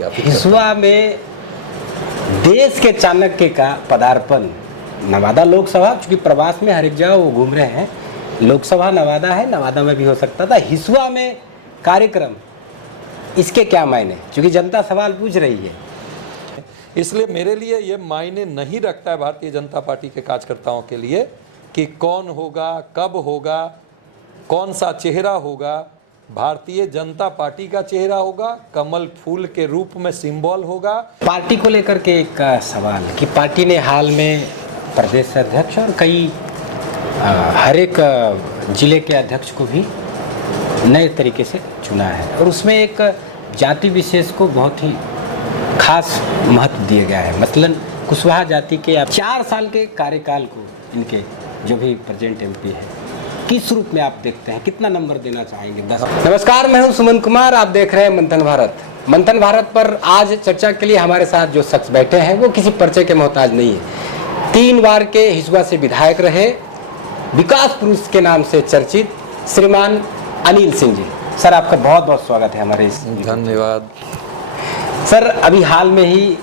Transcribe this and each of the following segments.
ज्ञापित। हिसुआ में देश के चाणक्य का पदार्पण, नवादा लोकसभा, चूंकि प्रवास में हर एक जगह वो घूम रहे हैं, लोकसभा नवादा है, नवादा में भी हो सकता था, हिसुआ में कार्यक्रम, इसके क्या मायने, चूंकि जनता सवाल पूछ रही है। इसलिए मेरे लिए ये मायने नहीं रखता है भारतीय जनता पार्टी के कार्यकर्ताओं के लिए कि कौन होगा, कब होगा, कौन सा चेहरा होगा। भारतीय जनता पार्टी का चेहरा होगा, कमल फूल के रूप में सिंबल होगा। पार्टी को लेकर के एक सवाल कि पार्टी ने हाल में प्रदेश अध्यक्ष और कई हर एक जिले के अध्यक्ष को भी नए तरीके से चुना है, और उसमें एक जाति विशेष को बहुत ही खास महत्व दिया गया है। मसलन कुशवाहा जाति के 4 साल के कार्यकाल को इनके जो भी प्रेजेंट एमपी है, किस रूप में आप देखते हैं, कितना नंबर देना चाहेंगे? 10। नमस्कार, मैं हूं सुमन कुमार, आप देख रहे हैं मंथन भारत। मंथन भारत पर आज चर्चा के लिए हमारे साथ जो शख्स बैठे हैं वो किसी परिचय के मोहताज नहीं है। 3 बार के हिसुआ से विधायक रहे, विकास पुरुष के नाम से चर्चित श्रीमान अनिल सिंह जी। सर, आपका बहुत बहुत स्वागत है हमारे इस। धन्यवाद सर, अभी हाल में ही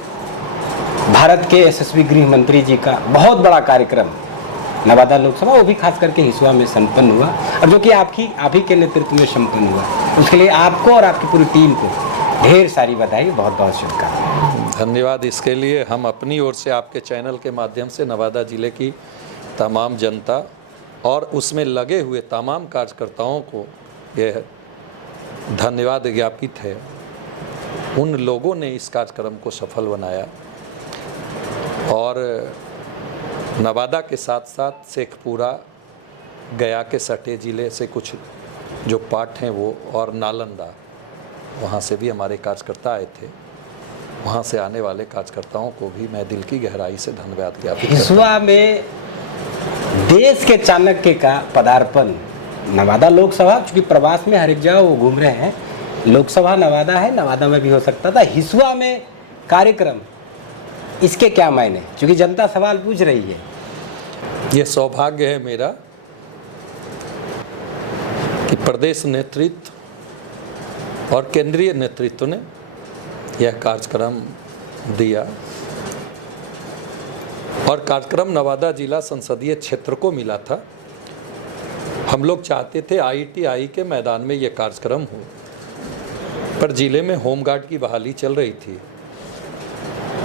भारत के यशस्वी गृह मंत्री जी का बहुत बड़ा कार्यक्रम नवादा लोकसभा, वो भी खास करके हिसुआ में संपन्न हुआ, और जो कि आप ही के नेतृत्व में संपन्न हुआ। उसके लिए आपको और आपकी पूरी टीम को ढेर सारी बधाई, बहुत बहुत शुभकामनाएं। धन्यवाद। इसके लिए हम अपनी ओर से आपके चैनल के माध्यम से नवादा जिले की तमाम जनता और उसमें लगे हुए तमाम कार्यकर्ताओं को यह धन्यवाद ज्ञापित है। उन लोगों ने इस कार्यक्रम को सफल बनाया, और नवादा के साथ साथ शेखपुरा, गया के सटे ज़िले से कुछ जो पार्ट हैं वो, और नालंदा, वहाँ से भी हमारे कार्यकर्ता आए थे। वहाँ से आने वाले कार्यकर्ताओं को भी मैं दिल की गहराई से धन्यवाद ज्ञापित करता हूँ। हिसुआ में देश के चाणक्य का पदार्पण, नवादा लोकसभा, चूंकि प्रवास में हर एक जगह वो घूम रहे हैं, लोकसभा नवादा है, नवादा में भी हो सकता था, हिसुआ में कार्यक्रम, इसके क्या मायने, चूंकि जनता सवाल पूछ रही है। ये सौभाग्य है मेरा कि प्रदेश नेतृत्व और केंद्रीय नेतृत्व ने यह कार्यक्रम दिया, और कार्यक्रम नवादा जिला संसदीय क्षेत्र को मिला था। हम लोग चाहते थे ITI के मैदान में यह कार्यक्रम हो, पर जिले में होमगार्ड की बहाली चल रही थी,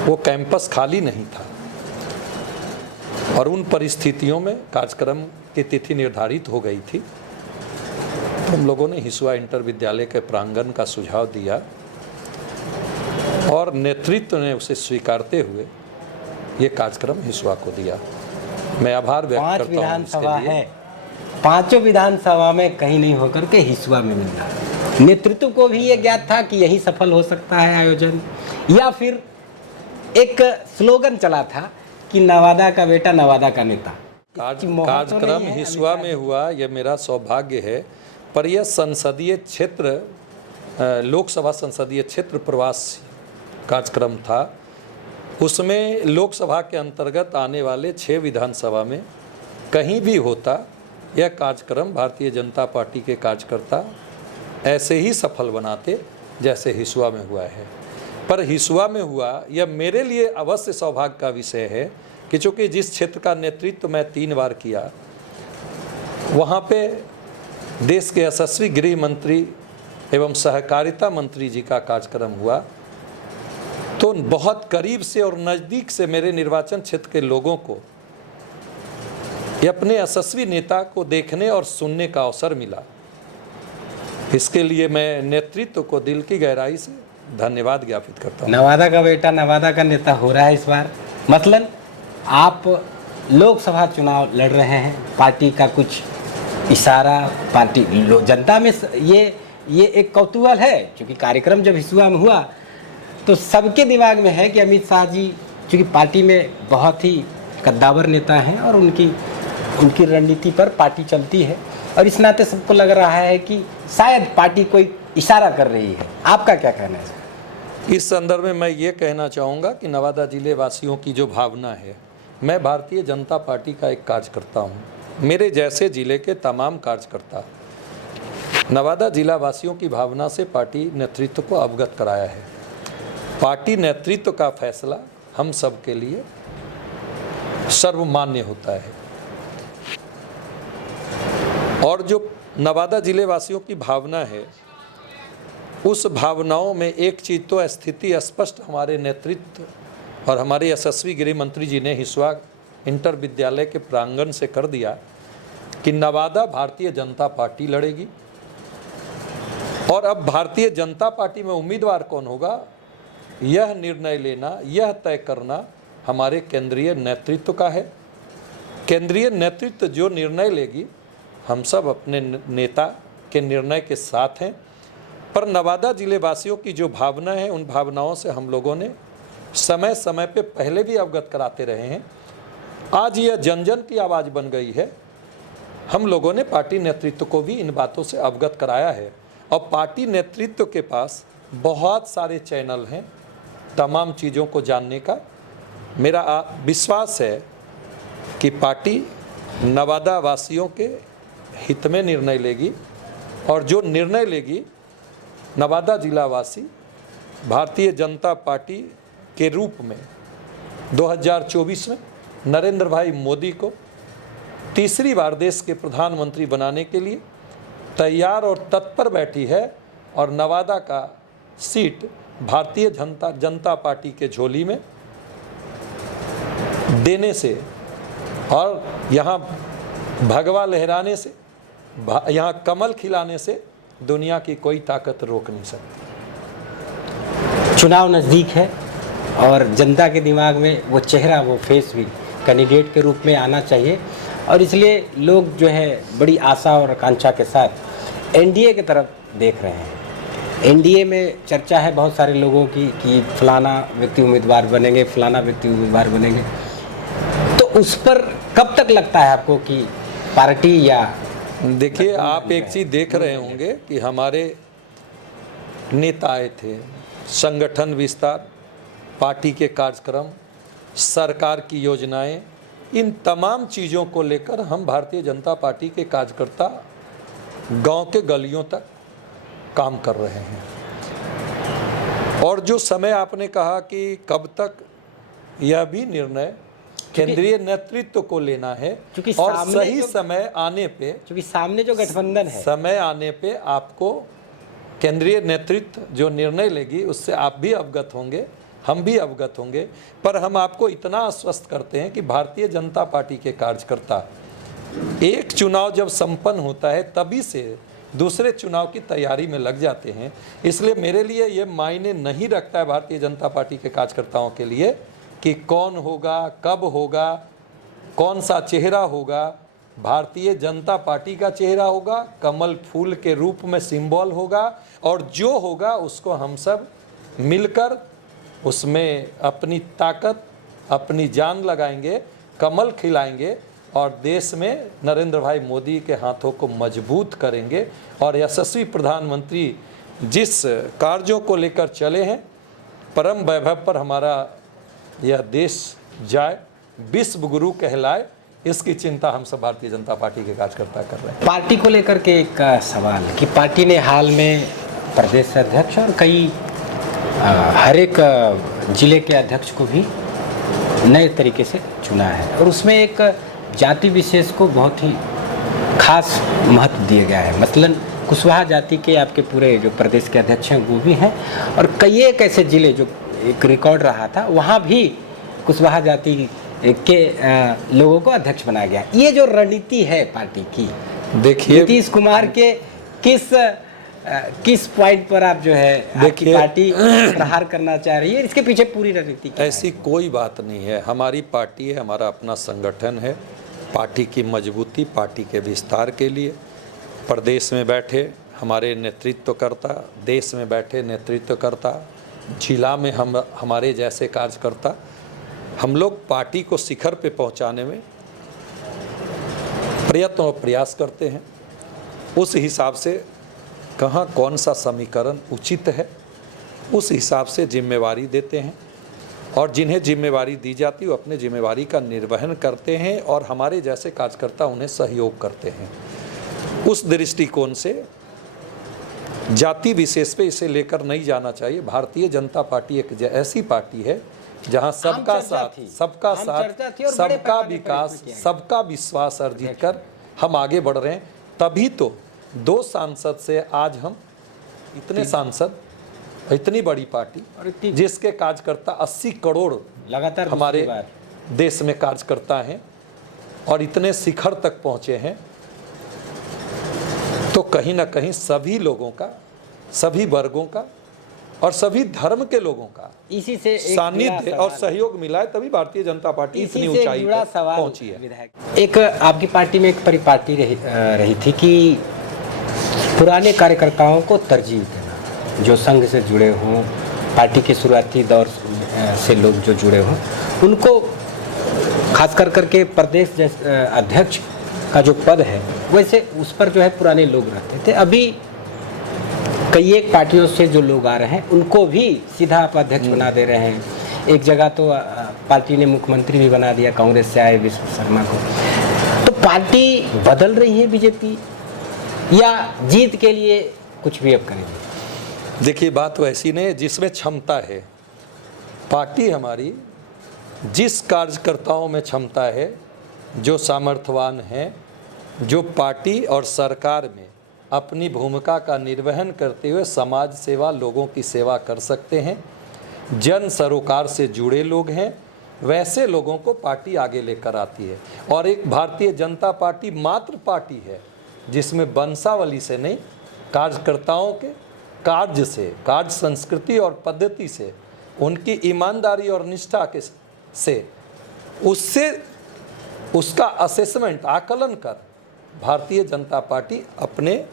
वो कैंपस खाली नहीं था, और उन परिस्थितियों में कार्यक्रम की तिथि निर्धारित हो गई थी। हम लोगों ने हिसुआ इंटर विद्यालय के प्रांगण का सुझाव दिया, और नेतृत्व ने उसे स्वीकारते हुए ये कार्यक्रम हिसुआ को दिया। मैं आभार व्यक्त करता हूँ। 5 विधानसभा है, 5 विधानसभा में कहीं नहीं होकर के हिसुआ में मिल रहा है। नेतृत्व को भी ये ज्ञात था कि यही सफल हो सकता है आयोजन, या फिर एक स्लोगन चला था कि नवादा का बेटा नवादा का नेता। कार्यक्रम हिसुआ में हुआ, यह मेरा सौभाग्य है, पर यह संसदीय क्षेत्र, लोकसभा संसदीय क्षेत्र प्रवास कार्यक्रम था। उसमें लोकसभा के अंतर्गत आने वाले 6 विधानसभा में कहीं भी होता, यह कार्यक्रम भारतीय जनता पार्टी के कार्यकर्ता ऐसे ही सफल बनाते जैसे हिसुआ में हुआ है। पर हिसुआ में हुआ, यह मेरे लिए अवश्य सौभाग्य का विषय है कि चूँकि जिस क्षेत्र का नेतृत्व मैं 3 बार किया, वहाँ पे देश के यशस्वी गृह मंत्री एवं सहकारिता मंत्री जी का कार्यक्रम हुआ, तो बहुत करीब से और नज़दीक से मेरे निर्वाचन क्षेत्र के लोगों को ये अपने यशस्वी नेता को देखने और सुनने का अवसर मिला। इसके लिए मैं नेतृत्व को दिल की गहराई से धन्यवाद ज्ञापित करता हूँ। नवादा का बेटा नवादा का नेता हो रहा है इस बार। मसलन आप लोकसभा चुनाव लड़ रहे हैं, पार्टी का कुछ इशारा, पार्टी जनता में ये एक कौतूहल है, क्योंकि कार्यक्रम जब हिसुआ में हुआ तो सबके दिमाग में है कि अमित शाह जी, चूँकि पार्टी में बहुत ही कद्दावर नेता हैं और उनकी रणनीति पर पार्टी चलती है, और इस नाते सबको लग रहा है कि शायद पार्टी कोई इशारा कर रही है। आपका क्या कहना है? इस संदर्भ में मैं ये कहना चाहूँगा कि नवादा जिले वासियों की जो भावना है, मैं भारतीय जनता पार्टी का एक कार्यकर्ता हूँ, मेरे जैसे जिले के तमाम कार्यकर्ता नवादा जिला वासियों की भावना से पार्टी नेतृत्व को अवगत कराया है। पार्टी नेतृत्व का फैसला हम सब के लिए सर्वमान्य होता है। और जो नवादा जिले वासियों की भावना है, उस भावनाओं में एक चीज़ तो स्थिति स्पष्ट हमारे नेतृत्व और हमारे यशस्वी गृह मंत्री जी ने हिस्वा इंटर विद्यालय के प्रांगण से कर दिया कि नवादा भारतीय जनता पार्टी लड़ेगी। और अब भारतीय जनता पार्टी में उम्मीदवार कौन होगा, यह निर्णय लेना, यह तय करना हमारे केंद्रीय नेतृत्व का है। केंद्रीय नेतृत्व जो निर्णय लेगी, हम सब अपने नेता के निर्णय के साथ हैं। पर नवादा जिले वासियों की जो भावना है, उन भावनाओं से हम लोगों ने समय समय पे पहले भी अवगत कराते रहे हैं। आज यह जन जन की आवाज़ बन गई है। हम लोगों ने पार्टी नेतृत्व को भी इन बातों से अवगत कराया है और पार्टी नेतृत्व के पास बहुत सारे चैनल हैं तमाम चीज़ों को जानने का। मेरा विश्वास है कि पार्टी नवादा वासियों के हित में निर्णय लेगी और जो निर्णय लेगी, नवादा जिलावासी भारतीय जनता पार्टी के रूप में 2024 में नरेंद्र भाई मोदी को तीसरी बार देश के प्रधानमंत्री बनाने के लिए तैयार और तत्पर बैठी है। और नवादा का सीट भारतीय जनता पार्टी के झोली में देने से और यहाँ भगवा लहराने से, यहाँ कमल खिलाने से दुनिया की कोई ताकत रोक नहीं सकती। चुनाव नज़दीक है और जनता के दिमाग में वो चेहरा, वो फेस भी कैंडिडेट के रूप में आना चाहिए और इसलिए लोग जो है बड़ी आशा और आकांक्षा के साथ एनडीए की तरफ देख रहे हैं। एनडीए में चर्चा है बहुत सारे लोगों की कि फलाना व्यक्ति उम्मीदवार बनेंगे, फलाना व्यक्ति उम्मीदवार बनेंगे। तो उस पर कब तक लगता है आपको कि पार्टी या देखिए, आप एक चीज़ देख रहे होंगे कि हमारे नेता आए थे, संगठन विस्तार, पार्टी के कार्यक्रम, सरकार की योजनाएं, इन तमाम चीज़ों को लेकर हम भारतीय जनता पार्टी के कार्यकर्ता गांव के गलियों तक काम कर रहे हैं। और जो समय आपने कहा कि कब तक, यह भी निर्णय केंद्रीय नेतृत्व को लेना है और सही समय आने पे, क्योंकि सामने जो गठबंधन है, समय आने पे आपको केंद्रीय नेतृत्व जो निर्णय लेगी उससे आप भी अवगत होंगे, हम भी अवगत होंगे। पर हम आपको इतना आश्वस्त करते हैं कि भारतीय जनता पार्टी के कार्यकर्ता एक चुनाव जब संपन्न होता है तभी से दूसरे चुनाव की तैयारी में लग जाते हैं। इसलिए मेरे लिए ये मायने नहीं रखता है भारतीय जनता पार्टी के कार्यकर्ताओं के लिए कि कौन होगा, कब होगा, कौन सा चेहरा होगा। भारतीय जनता पार्टी का चेहरा होगा, कमल फूल के रूप में सिंबल होगा और जो होगा उसको हम सब मिलकर उसमें अपनी ताकत, अपनी जान लगाएंगे, कमल खिलाएंगे और देश में नरेंद्र भाई मोदी के हाथों को मजबूत करेंगे। और यशस्वी प्रधानमंत्री जिस कार्यों को लेकर चले हैं, परम वैभव पर हमारा यह देश जाए, विश्व गुरु कहलाए, इसकी चिंता हम सब भारतीय जनता पार्टी के कार्यकर्ता कर रहे हैं। पार्टी को लेकर के एक सवाल कि पार्टी ने हाल में प्रदेश अध्यक्ष और कई हर एक जिले के अध्यक्ष को भी नए तरीके से चुना है और उसमें एक जाति विशेष को बहुत ही खास महत्व दिया गया है। मसलन कुशवाहा जाति के आपके पूरे जो प्रदेश के अध्यक्ष हैं वो भी हैं और कई एक ऐसे जिले जो एक रिकॉर्ड रहा था वहाँ भी कुशवाहा जाति के लोगों को अध्यक्ष बनाया गया। ये जो रणनीति है पार्टी की, देखिए नीतीश कुमार के किस पॉइंट पर आप जो है आपकी पार्टी प्रहार करना चाह रही है, इसके पीछे पूरी रणनीति क्या है? ऐसी कोई बात नहीं है। हमारी पार्टी है, हमारा अपना संगठन है। पार्टी की मजबूती, पार्टी के विस्तार के लिए प्रदेश में बैठे हमारे नेतृत्वकर्ता, देश में बैठे नेतृत्वकर्ता, जिला में हमारे जैसे कार्यकर्ता, हम लोग पार्टी को शिखर पे पहुंचाने में प्रयत्न और प्रयास करते हैं। उस हिसाब से कहाँ कौन सा समीकरण उचित है, उस हिसाब से जिम्मेवारी देते हैं और जिन्हें जिम्मेवारी दी जाती है वो अपने जिम्मेवारी का निर्वहन करते हैं और हमारे जैसे कार्यकर्ता उन्हें सहयोग करते हैं। उस दृष्टिकोण से जाति विशेष पे इसे लेकर नहीं जाना चाहिए। भारतीय जनता पार्टी एक ऐसी पार्टी है जहां सबका साथ, सबका विकास, सबका विश्वास अर्जित कर हम आगे बढ़ रहे हैं। तभी तो 2 सांसद से आज हम इतने सांसद, इतनी बड़ी पार्टी जिसके कार्यकर्ता 80 करोड़ लगातार हमारे देश में कार्यकर्ता हैं और इतने शिखर तक पहुंचे हैं, तो कहीं ना कहीं सभी लोगों का, सभी वर्गों का और सभी धर्म के लोगों का इसी से सानिध्य और सहयोग मिला है, तभी भारतीय जनता पार्टी इतनी ऊंचाई पर पहुंची है। एक आपकी पार्टी में एक परिपाटी रही थी कि पुराने कार्यकर्ताओं को तरजीह देना, जो संघ से जुड़े हों, पार्टी के शुरुआती दौर से लोग जो जुड़े हों, उनको खास करके प्रदेश अध्यक्ष का जो पद है वैसे उस पर जो है पुराने लोग रहते थे। अभी कई एक पार्टियों से जो लोग आ रहे हैं उनको भी सीधा आप अध्यक्ष बना दे रहे हैं। एक जगह तो पार्टी ने मुख्यमंत्री भी बना दिया कांग्रेस से आए विश्व शर्मा को। तो पार्टी बदल रही है बीजेपी, या जीत के लिए कुछ भी अब करेगी? देखिए, बात वैसी नहीं, जिसमें क्षमता है पार्टी हमारी, जिस कार्यकर्ताओं में क्षमता है, जो सामर्थ्यवान हैं, जो पार्टी और सरकार में अपनी भूमिका का निर्वहन करते हुए समाज सेवा, लोगों की सेवा कर सकते हैं, जन सरोकार से जुड़े लोग हैं, वैसे लोगों को पार्टी आगे लेकर आती है। और एक भारतीय जनता पार्टी मात्र पार्टी है जिसमें वंशावली से नहीं, कार्यकर्ताओं के कार्य से, कार्य संस्कृति और पद्धति से, उनकी ईमानदारी और निष्ठा के से उससे उसका असेसमेंट, आकलन कर भारतीय जनता पार्टी अपने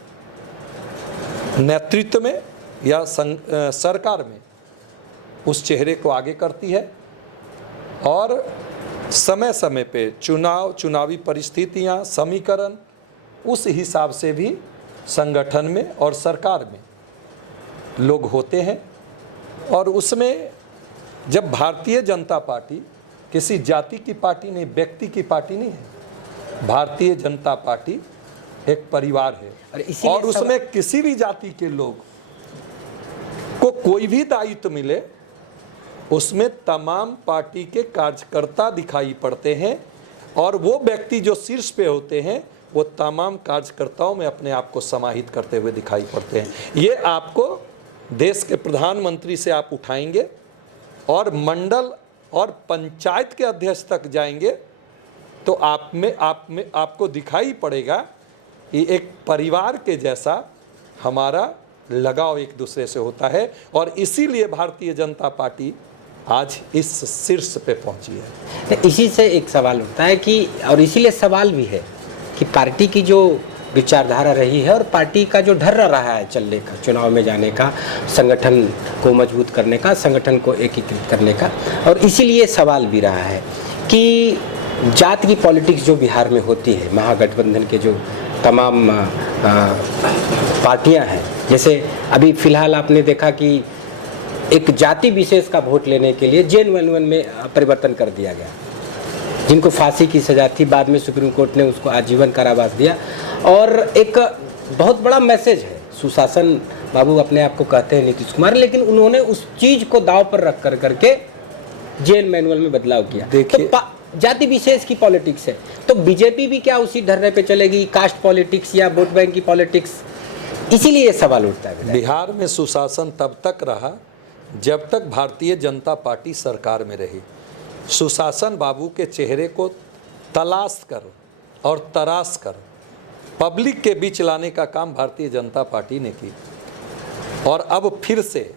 नेतृत्व में या सरकार में उस चेहरे को आगे करती है। और समय समय पे चुनावी परिस्थितियां, समीकरण, उस हिसाब से भी संगठन में और सरकार में लोग होते हैं। और उसमें जब भारतीय जनता पार्टी किसी जाति की पार्टी नहीं, व्यक्ति की पार्टी नहीं है, भारतीय जनता पार्टी एक परिवार है और उसमें किसी भी जाति के लोग को कोई भी दायित्व मिले उसमें तमाम पार्टी के कार्यकर्ता दिखाई पड़ते हैं और वो व्यक्ति जो शीर्ष पे होते हैं वो तमाम कार्यकर्ताओं में अपने आप को समाहित करते हुए दिखाई पड़ते हैं। ये आपको देश के प्रधानमंत्री से आप उठाएंगे और मंडल और पंचायत के अध्यक्ष तक जाएंगे तो आपको दिखाई पड़ेगा कि एक परिवार के जैसा हमारा लगाव एक दूसरे से होता है। और इसीलिए भारतीय जनता पार्टी आज इस शीर्ष पे पहुंची है। इसी से एक सवाल उठता है कि, और इसीलिए सवाल भी है कि पार्टी की जो विचारधारा रही है और पार्टी का जो ढर्रा रहा है चलने का, चुनाव में जाने का, संगठन को मजबूत करने का, संगठन को एकीकृत करने का, और इसीलिए सवाल भी रहा है कि जात की पॉलिटिक्स जो बिहार में होती है, महागठबंधन के जो तमाम पार्टियां हैं, जैसे अभी फिलहाल आपने देखा कि एक जाति विशेष का वोट लेने के लिए जेन 11 में परिवर्तन कर दिया गया, जिनको फांसी की सजा थी, बाद में सुप्रीम कोर्ट ने उसको आजीवन कारावास दिया। और एक बहुत बड़ा मैसेज है, सुशासन बाबू अपने आप को कहते हैं नीतीश कुमार, लेकिन उन्होंने उस चीज को दांव पर रख कर करके जेल मैनुअल में बदलाव किया। देखिए, तो जाति विशेष की पॉलिटिक्स है, तो बीजेपी भी क्या उसी धरने पे चलेगी, कास्ट पॉलिटिक्स या वोट बैंक की पॉलिटिक्स? इसीलिए ये सवाल उठता है। बिहार में सुशासन तब तक रहा जब तक भारतीय जनता पार्टी सरकार में रही। सुशासन बाबू के चेहरे को तलाश कर और तराश कर पब्लिक के बीच लाने का काम भारतीय जनता पार्टी ने की। और अब फिर से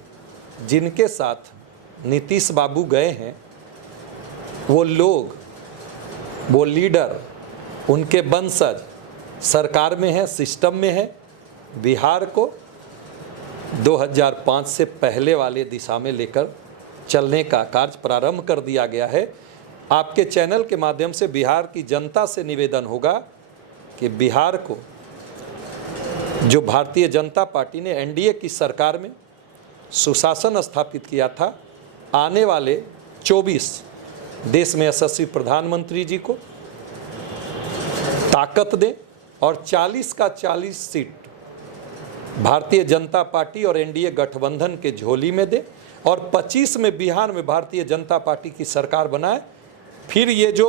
जिनके साथ नीतीश बाबू गए हैं, वो लोग, वो लीडर, उनके वंशज सरकार में है, सिस्टम में है। बिहार को 2005 से पहले वाले दिशा में लेकर चलने का कार्य प्रारंभ कर दिया गया है। आपके चैनल के माध्यम से बिहार की जनता से निवेदन होगा कि बिहार को, जो भारतीय जनता पार्टी ने एनडीए की सरकार में सुशासन स्थापित किया था, आने वाले 24 देश में यशस्वी प्रधानमंत्री जी को ताकत दें और 40 का 40 सीट भारतीय जनता पार्टी और एनडीए गठबंधन के झोली में दे और 25 में बिहार में भारतीय जनता पार्टी की सरकार बनाए। फिर ये जो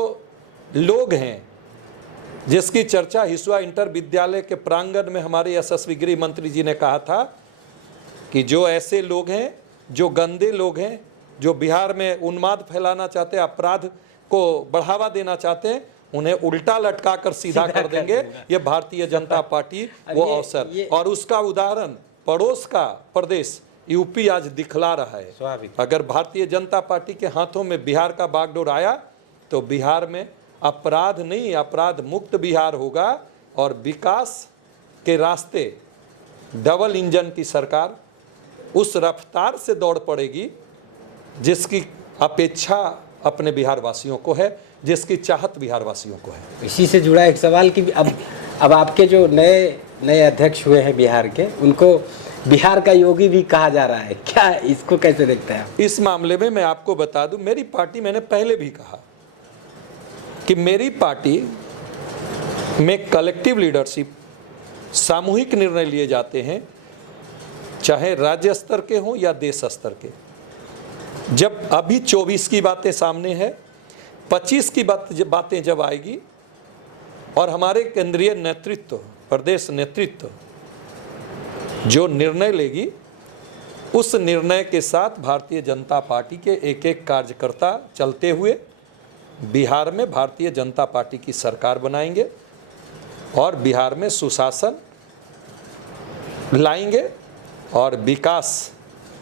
लोग हैं जिसकी चर्चा हिसुआ इंटर विद्यालय के प्रांगण में हमारे यशस्वी गृह मंत्री जी ने कहा था कि जो ऐसे लोग हैं, जो गंदे लोग हैं, जो बिहार में उन्माद फैलाना चाहते हैं, अपराध को बढ़ावा देना चाहते हैं, उन्हें उल्टा लटका कर सीधा कर देंगे। ये भारतीय जनता पार्टी वो अवसर और उसका उदाहरण पड़ोस का प्रदेश यूपी आज दिखला रहा है। अगर भारतीय जनता पार्टी के हाथों में बिहार का बागडोर आया तो बिहार में अपराध नहीं, अपराध मुक्त बिहार होगा और विकास के रास्ते डबल इंजन की सरकार उस रफ्तार से दौड़ पड़ेगी जिसकी अपेक्षा अपने बिहार वासियों को है, जिसकी चाहत बिहार वासियों को है। इसी से जुड़ा एक सवाल कि अब आपके जो नए अध्यक्ष हुए हैं बिहार के, उनको बिहार का योगी भी कहा जा रहा है, क्या इसको कैसे देखते हैं? इस मामले में मैं आपको बता दूं, मेरी पार्टी, मैंने पहले भी कहा कि मेरी पार्टी में कलेक्टिव लीडरशिप, सामूहिक निर्णय लिए जाते हैं, चाहे राज्य स्तर के हों या देश स्तर के। जब अभी 24 की बातें सामने है, 25 की बातें जब आएगी और हमारे केंद्रीय नेतृत्व, प्रदेश नेतृत्व जो निर्णय लेगी, उस निर्णय के साथ भारतीय जनता पार्टी के एक एक कार्यकर्ता चलते हुए बिहार में भारतीय जनता पार्टी की सरकार बनाएंगे और बिहार में सुशासन लाएंगे और विकास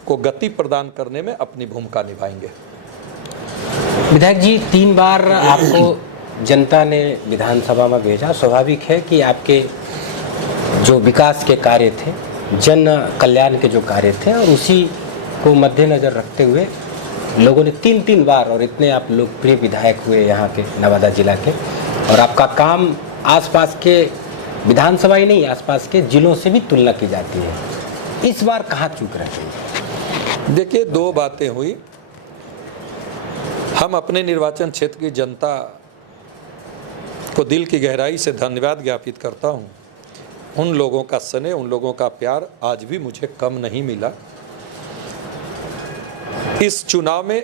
को गति प्रदान करने में अपनी भूमिका निभाएंगे। विधायक जी, 3 बार आपको जनता ने विधानसभा में भेजा। स्वाभाविक है कि आपके जो विकास के कार्य थे, जन कल्याण के जो कार्य थे, और उसी को मद्देनजर रखते हुए लोगों ने 3 बार, और इतने आप लोकप्रिय विधायक हुए यहाँ के नवादा जिला के, और आपका काम आसपास के विधानसभा ही नहीं, आसपास के जिलों से भी तुलना की जाती है। इस बार कहाँ चूक रहे हैं? देखिए, 2 बातें हुई। हम अपने निर्वाचन क्षेत्र की जनता को दिल की गहराई से धन्यवाद ज्ञापित करता हूं। उन लोगों का स्नेह, उन लोगों का प्यार आज भी मुझे कम नहीं मिला। इस चुनाव में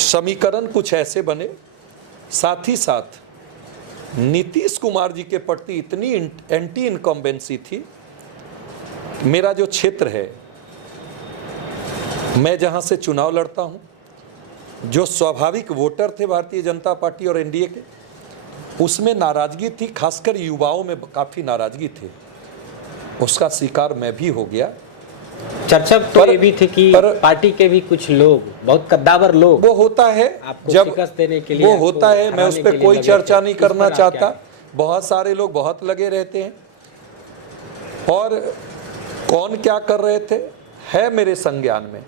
समीकरण कुछ ऐसे बने, साथ ही साथ नीतीश कुमार जी के प्रति इतनी एंटी इनकम्बेंसी थी। मेरा जो क्षेत्र है, मैं जहां से चुनाव लड़ता हूं, जो स्वाभाविक वोटर थे भारतीय जनता पार्टी और एनडीए के, उसमें नाराजगी थी, खासकर युवाओं में काफ़ी नाराजगी थी। उसका शिकार मैं भी हो गया। चर्चा तो ये भी थी कि पार्टी के भी कुछ लोग, बहुत कद्दावर लोग, वो होता है जब शिकस्त देने के लिए, वो होता है। मैं उस पर कोई चर्चा नहीं करना चाहता। बहुत सारे लोग बहुत लगे रहते हैं और कौन क्या कर रहे थे है मेरे संज्ञान में,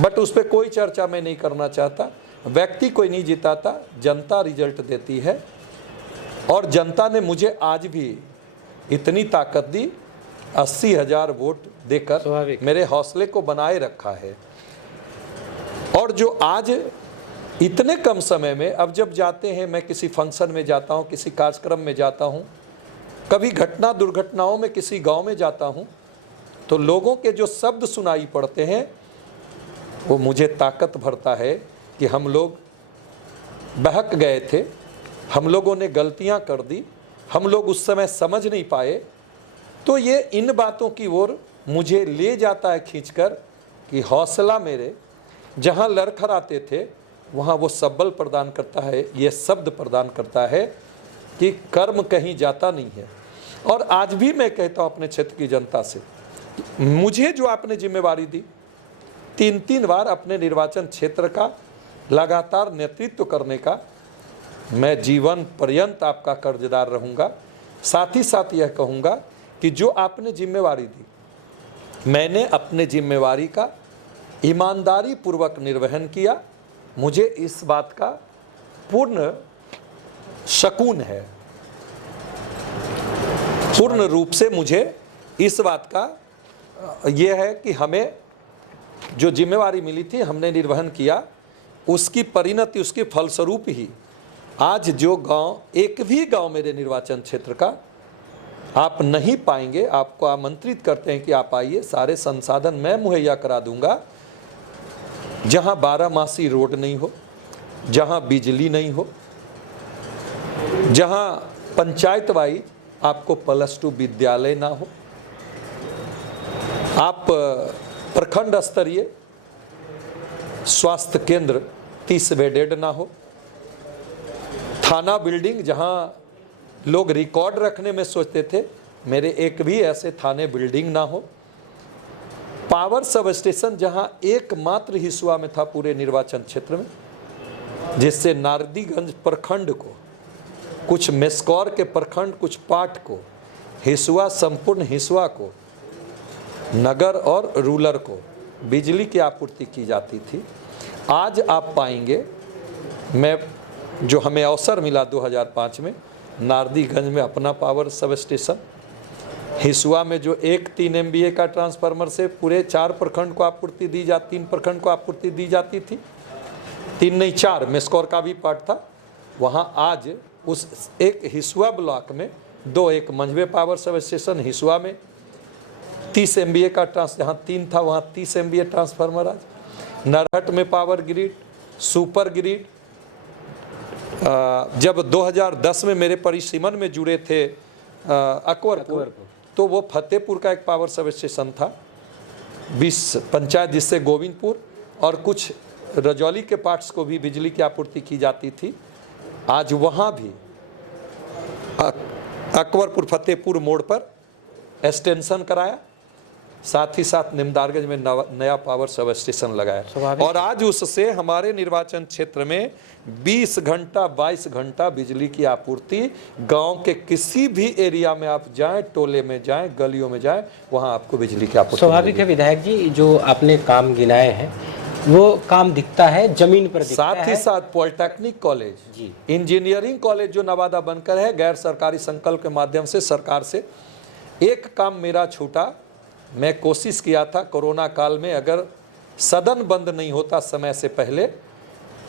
बट उस पर कोई चर्चा मैं नहीं करना चाहता। व्यक्ति कोई नहीं जिताता, जनता रिजल्ट देती है और जनता ने मुझे आज भी इतनी ताकत दी, 80,000 वोट देकर मेरे हौसले को बनाए रखा है। और जो आज इतने कम समय में, अब जब जाते हैं, मैं किसी फंक्शन में जाता हूँ, किसी कार्यक्रम में जाता हूँ, कभी घटना दुर्घटनाओं में किसी गांव में जाता हूँ, तो लोगों के जो शब्द सुनाई पड़ते हैं वो मुझे ताकत भरता है कि हम लोग बहक गए थे, हम लोगों ने गलतियां कर दी, हम लोग उस समय समझ नहीं पाए। तो ये इन बातों की ओर मुझे ले जाता है खींचकर कि हौसला मेरे जहां लड़खड़ाते थे वहां वो सबल प्रदान करता है, ये शब्द प्रदान करता है कि कर्म कहीं जाता नहीं है। और आज भी मैं कहता हूं अपने क्षेत्र की जनता से, मुझे जो आपने जिम्मेवारी दी, 3 बार अपने निर्वाचन क्षेत्र का लगातार नेतृत्व करने का, मैं जीवन पर्यंत आपका कर्जदार रहूँगा। साथ ही साथ यह कहूँगा कि जो आपने जिम्मेवारी दी, मैंने अपने जिम्मेवारी का ईमानदारी पूर्वक निर्वहन किया। मुझे इस बात का पूर्ण शकून है, पूर्ण रूप से मुझे इस बात का यह है कि हमें जो जिम्मेवारी मिली थी हमने निर्वहन किया। उसकी परिणति, उसके फलस्वरूप ही आज जो गांव, एक भी गांव मेरे निर्वाचन क्षेत्र का आप नहीं पाएंगे, आपको आमंत्रित करते हैं कि आप आइए, सारे संसाधन मैं मुहैया करा दूंगा। जहां 12 रोड नहीं हो, जहां बिजली नहीं हो, जहां पंचायत वाइज आपको +2 विद्यालय ना हो, आप प्रखंड स्तरीय स्वास्थ्य केंद्र 30 बेडेड ना हो, थाना बिल्डिंग जहां लोग रिकॉर्ड रखने में सोचते थे, मेरे एक भी ऐसे थाने बिल्डिंग ना हो, पावर सब स्टेशन जहां एकमात्र हिसुआ में था पूरे निर्वाचन क्षेत्र में, जिससे नारदीगंज प्रखंड को, कुछ मेस्कौर के प्रखंड, कुछ पाट को, हिसुआ, संपूर्ण हिसुआ को, नगर और रूरल को बिजली की आपूर्ति की जाती थी। आज आप पाएंगे, मैं जो हमें अवसर मिला 2005 में, नारदीगंज में अपना पावर सब स्टेशन, हिसुआ में जो एक 3 MVA का ट्रांसफार्मर से पूरे 4 प्रखंड को आपूर्ति दी जाती, 3 प्रखंड को आपूर्ति दी जाती थी, 3 नहीं 4, मेस्कौर का भी पार्ट था, वहाँ आज उस एक हिसुआ ब्लॉक में 2, एक Manjhwe power sub station Hisua में 30 MVA का जहाँ 3 था वहाँ 30 MVA ट्रांसफार्मर आज, नरहट में पावर ग्रिड, सुपर ग्रिड। जब 2010 में मेरे परिसीमन में जुड़े थे अकबरपुर, तो वो फतेहपुर का एक पावर सब स्टेशन था, 20 पंचायत, जिससे गोविंदपुर और कुछ रजौली के पार्ट्स को भी बिजली की आपूर्ति की जाती थी। आज वहाँ भी अकबरपुर फतेहपुर मोड़ पर एक्सटेंशन कराया, साथ ही साथ निमदारगंज में नया पावर सब स्टेशन लगाया, और आज उससे हमारे निर्वाचन क्षेत्र में 20 घंटा 22 घंटा बिजली की आपूर्ति, गांव के किसी भी एरिया में आप जाएं, टोले में जाएं, गलियों में जाएं, वहां आपको बिजली की आपूर्ति। स्वाभाविक है विधायक जी, जो आपने काम गिनाए हैं वो काम दिखता है, जमीन पर दिखता है। साथ ही साथ पॉलिटेक्निक कॉलेज जी, इंजीनियरिंग कॉलेज जो नवादा बनकर है, गैर सरकारी संकल्प के माध्यम से सरकार से एक काम मेरा छूटा। मैं कोशिश किया था कोरोना काल में, अगर सदन बंद नहीं होता समय से पहले,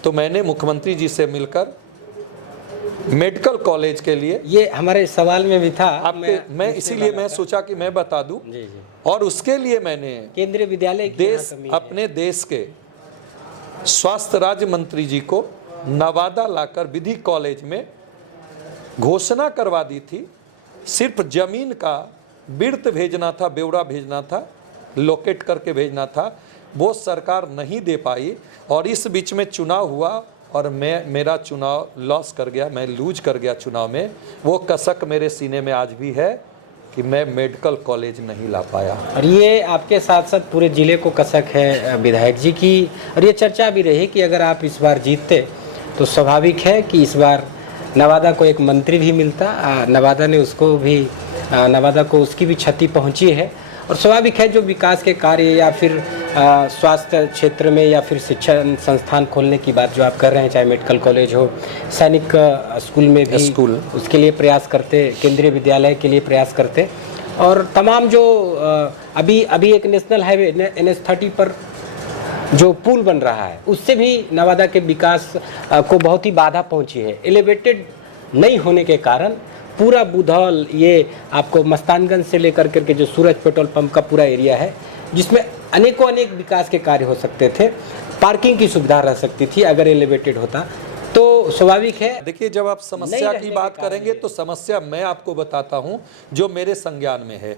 तो मैंने मुख्यमंत्री जी से मिलकर मेडिकल कॉलेज के लिए, ये हमारे सवाल में भी था, मैं इसीलिए मैं सोचा कि मैं बता दूं, और उसके लिए मैंने केंद्रीय विद्यालय अपने देश के स्वास्थ्य राज्य मंत्री जी को नवादा लाकर विधि कॉलेज में घोषणा करवा दी थी। सिर्फ जमीन का बिर्त भेजना था, ब्यौरा भेजना था, लोकेट करके भेजना था, वो सरकार नहीं दे पाई, और इस बीच में चुनाव हुआ और मेरा चुनाव लॉस कर गया, मैं लूज कर गया चुनाव में। वो कसक मेरे सीने में आज भी है कि मैं मेडिकल कॉलेज नहीं ला पाया। और ये आपके साथ साथ पूरे ज़िले को कसक है विधायक जी की, और ये चर्चा भी रही कि अगर आप इस बार जीतते तो स्वाभाविक है कि इस बार नवादा को एक मंत्री भी मिलता, नवादा को उसकी भी क्षति पहुंची है, और स्वाभाविक है जो विकास के कार्य या फिर स्वास्थ्य क्षेत्र में या फिर शिक्षण संस्थान खोलने की बात जो आप कर रहे हैं, चाहे मेडिकल कॉलेज हो, सैनिक स्कूल में भी उसके लिए प्रयास करते, केंद्रीय विद्यालय के लिए प्रयास करते, और तमाम जो अभी एक नेशनल हाईवे NH30 पर जो पुल बन रहा है, उससे भी नवादा के विकास को बहुत ही बाधा पहुंची है। एलिवेटेड नहीं होने के कारण पूरा बुधौल, ये आपको मस्तानगंज से लेकर करके जो सूरज पेट्रोल पंप का पूरा एरिया है, जिसमें अनेक विकास के कार्य हो सकते थे, पार्किंग की सुविधा रह सकती थी अगर एलिवेटेड होता, तो स्वाभाविक है। देखिए, जब आप समस्या की बात करेंगे तो समस्या मैं आपको बताता हूं जो मेरे संज्ञान में है,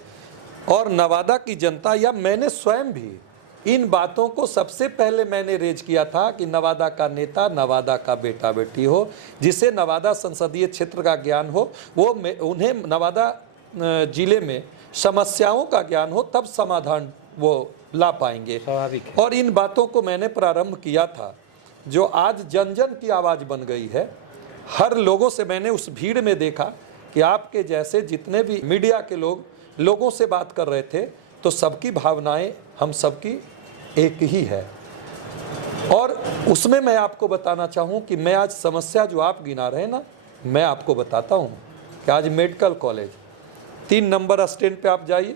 और नवादा की जनता या मैंने स्वयं भी इन बातों को सबसे पहले मैंने रेज किया था कि नवादा का नेता नवादा का बेटा बेटी हो, जिसे नवादा संसदीय क्षेत्र का ज्ञान हो, वो उन्हें नवादा जिले में समस्याओं का ज्ञान हो, तब समाधान वो ला पाएंगे। और इन बातों को मैंने प्रारंभ किया था, जो आज जन जन की आवाज़ बन गई है। हर लोगों से मैंने उस भीड़ में देखा कि आपके जैसे जितने भी मीडिया के लोगों से बात कर रहे थे, तो सबकी भावनाएं हम सबकी एक ही है। और उसमें मैं आपको बताना चाहूँ कि मैं आज समस्या जो आप गिना रहे हैं ना, मैं आपको बताता हूँ कि आज मेडिकल कॉलेज 3 नंबर स्टैंड पे आप जाइए,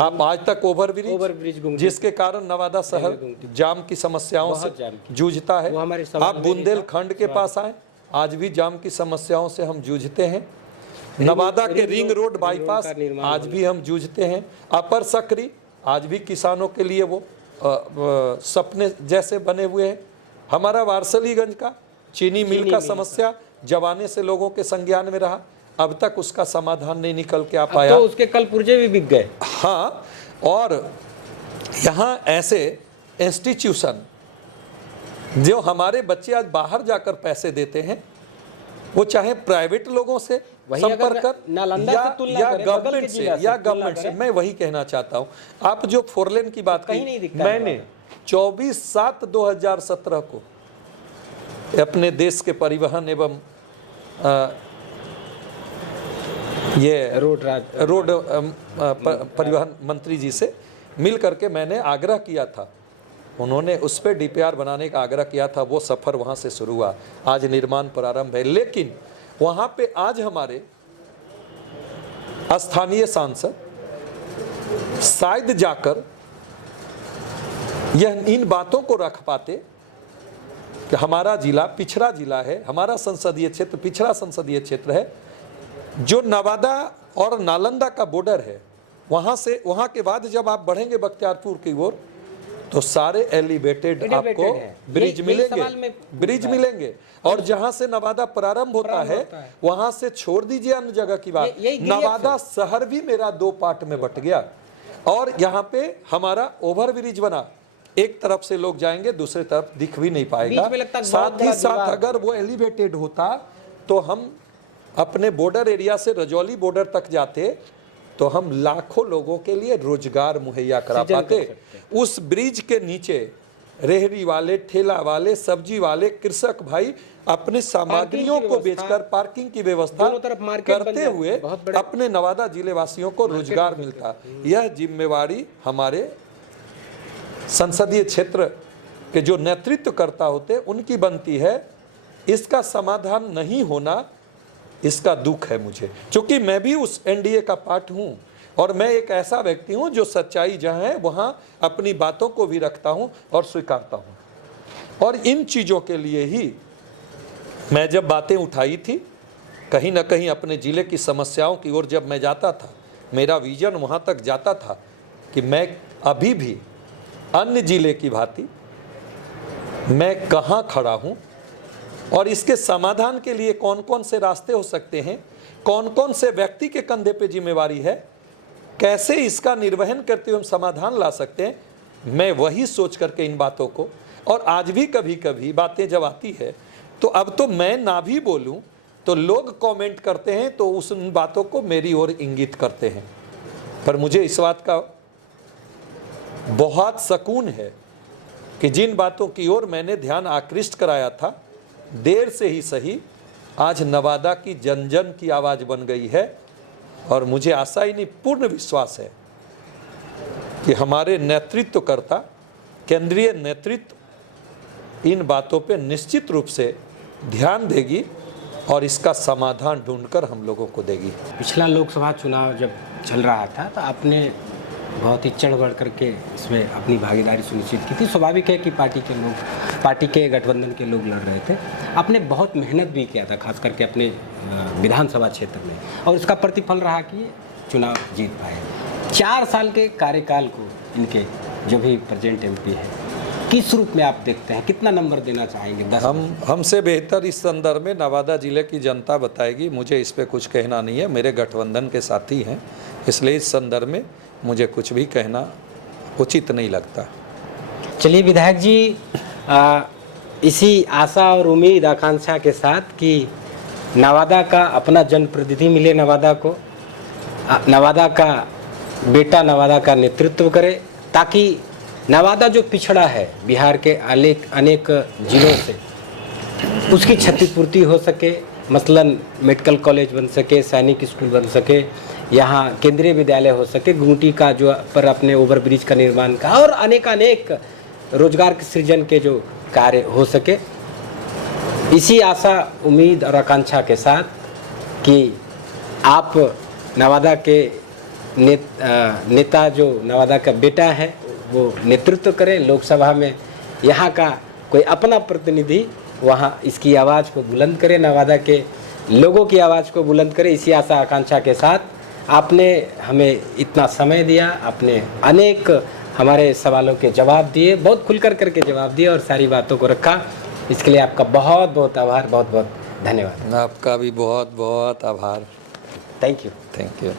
आप आज तक ओवरब्रिज जिसके कारण नवादा शहर जाम की समस्याओं से जूझता है। आप बुंदेलखंड के पास आए, आज भी जाम की समस्याओं से हम जूझते हैं। नवादा के रिंग रोड बाईपास आज भी हम जूझते हैं। अपर सकरी आज भी किसानों के लिए वो सपने जैसे बने हुए हैं। हमारा वारसलीगंज का चीनी मिल का समस्या जमाने से लोगों के संज्ञान में रहा, अब तक उसका समाधान नहीं निकल के आ पाया। तो उसके कल पुर्जे भी बिक गए। हाँ, और यहाँ ऐसे इंस्टीट्यूशन जो हमारे बच्चे आज बाहर जाकर पैसे देते हैं, वो चाहे प्राइवेट लोगों से संपर्क कर या गवर्नमेंट से, मैं वही कहना चाहता हूँ। आप जो फोरलेन की बात की, मैंने 24/7/2017 को अपने देश के परिवहन एवं ये रोड परिवहन मंत्री जी से मिल करके मैंने आग्रह किया था, उन्होंने उस पर डीपीआर बनाने का आग्रह किया था। वो सफ़र वहाँ से शुरू हुआ, आज निर्माण प्रारंभ है। लेकिन वहाँ पे आज हमारे स्थानीय सांसद शायद जाकर इन बातों को रख पाते कि हमारा जिला पिछड़ा जिला है, हमारा संसदीय क्षेत्र पिछड़ा संसदीय क्षेत्र है, जो नवादा और नालंदा का बॉर्डर है। वहाँ के बाद जब आप बढ़ेंगे बख्तियारपुर की ओर तो सारे एलिवेटेड आपको ब्रिज मिलेंगे और जहां से नवादा प्रारंभ होता है वहां से छोड़ दीजिए अन्य जगह की बात, नवादा शहर भी मेरा 2 पार्ट में बट गया। और यहाँ पे हमारा ओवर ब्रिज बना, एक तरफ से लोग जाएंगे, दूसरी तरफ दिख भी नहीं पाएगा। साथ ही साथ अगर वो एलिवेटेड होता तो हम अपने बॉर्डर एरिया से रजौली बॉर्डर तक जाते तो हम लाखों लोगों के लिए रोजगार मुहैया करा पाते। उस ब्रिज के नीचे रेहड़ी वाले, ठेला वाले, सब्जी वाले, कृषक भाई अपने सामग्रियों को बेचकर पार्किंग की व्यवस्था करते हुए अपने नवादा जिले वासियों को रोजगार मिलता। यह जिम्मेवारी हमारे संसदीय क्षेत्र के जो नेतृत्वकर्ता होते उनकी बनती है। इसका समाधान नहीं होना, इसका दुख है मुझे, क्योंकि मैं भी उस एनडीए का पार्ट हूं और मैं एक ऐसा व्यक्ति हूं जो सच्चाई जहां है वहां अपनी बातों को भी रखता हूं और स्वीकारता हूं। और इन चीज़ों के लिए ही मैं जब बातें उठाई थी, कहीं ना कहीं अपने ज़िले की समस्याओं की ओर जब मैं जाता था, मेरा विजन वहां तक जाता था कि मैं अभी भी अन्य ज़िले की भांति मैं कहाँ खड़ा हूँ और इसके समाधान के लिए कौन कौन से रास्ते हो सकते हैं, कौन कौन से व्यक्ति के कंधे पे जिम्मेवारी है, कैसे इसका निर्वहन करते हुए हम समाधान ला सकते हैं। मैं वही सोच करके इन बातों को, और आज भी कभी कभी बातें जब आती है तो अब तो मैं ना भी बोलूं तो लोग कमेंट करते हैं तो उस उन बातों को मेरी ओर इंगित करते हैं। पर मुझे इस बात का बहुत सुकून है कि जिन बातों की ओर मैंने ध्यान आकृष्ट कराया था, देर से ही सही आज नवादा की जन जन की आवाज़ बन गई है। और मुझे आशा ही नहीं, पूर्ण विश्वास है कि हमारे नेतृत्वकर्ता, केंद्रीय नेतृत्व इन बातों पे निश्चित रूप से ध्यान देगी और इसका समाधान ढूंढकर हम लोगों को देगी। पिछला लोकसभा चुनाव जब चल रहा था तो आपने बहुत ही चढ़ बढ़ करके इसमें अपनी भागीदारी सुनिश्चित की थी। स्वाभाविक है कि पार्टी के गठबंधन के लोग लड़ रहे थे। आपने बहुत मेहनत भी किया था, खास करके अपने विधानसभा क्षेत्र में, और इसका प्रतिफल रहा कि चुनाव जीत पाए। 4 साल के कार्यकाल को इनके जो भी प्रेजेंट एमपी है, किस रूप में आप देखते हैं, कितना नंबर देना चाहेंगे? 10 हमसे बेहतर इस संदर्भ में नवादा जिले की जनता बताएगी। मुझे इस पर कुछ कहना नहीं है, मेरे गठबंधन के साथी हैं, इसलिए इस संदर्भ में मुझे कुछ भी कहना उचित नहीं लगता। चलिए विधायक जी, इसी आशा और उम्मीद आकांक्षा के साथ कि नवादा का अपना जनप्रतिनिधि मिले, नवादा को, नवादा का बेटा नवादा का नेतृत्व करे, ताकि नवादा जो पिछड़ा है बिहार के अनेक जिलों से, उसकी क्षतिपूर्ति हो सके। मसलन मेडिकल कॉलेज बन सके, सैनिक स्कूल बन सके, यहाँ केंद्रीय विद्यालय हो सके, गुमटी का जो पर अपने ओवर ब्रिज का निर्माण का, और अनेक रोजगार के सृजन के जो कार्य हो सके। इसी आशा उम्मीद और आकांक्षा के साथ कि आप नवादा के नेता जो नवादा का बेटा है वो नेतृत्व करें लोकसभा में, यहाँ का कोई अपना प्रतिनिधि वहाँ इसकी आवाज़ को बुलंद करे, नवादा के लोगों की आवाज़ को बुलंद करें, इसी आशा आकांक्षा के साथ आपने हमें इतना समय दिया, आपने अनेक हमारे सवालों के जवाब दिए, बहुत खुलकर करके जवाब दिए और सारी बातों को रखा। इसके लिए आपका बहुत बहुत आभार, बहुत बहुत धन्यवाद। आपका भी बहुत बहुत आभार। Thank you. Thank you.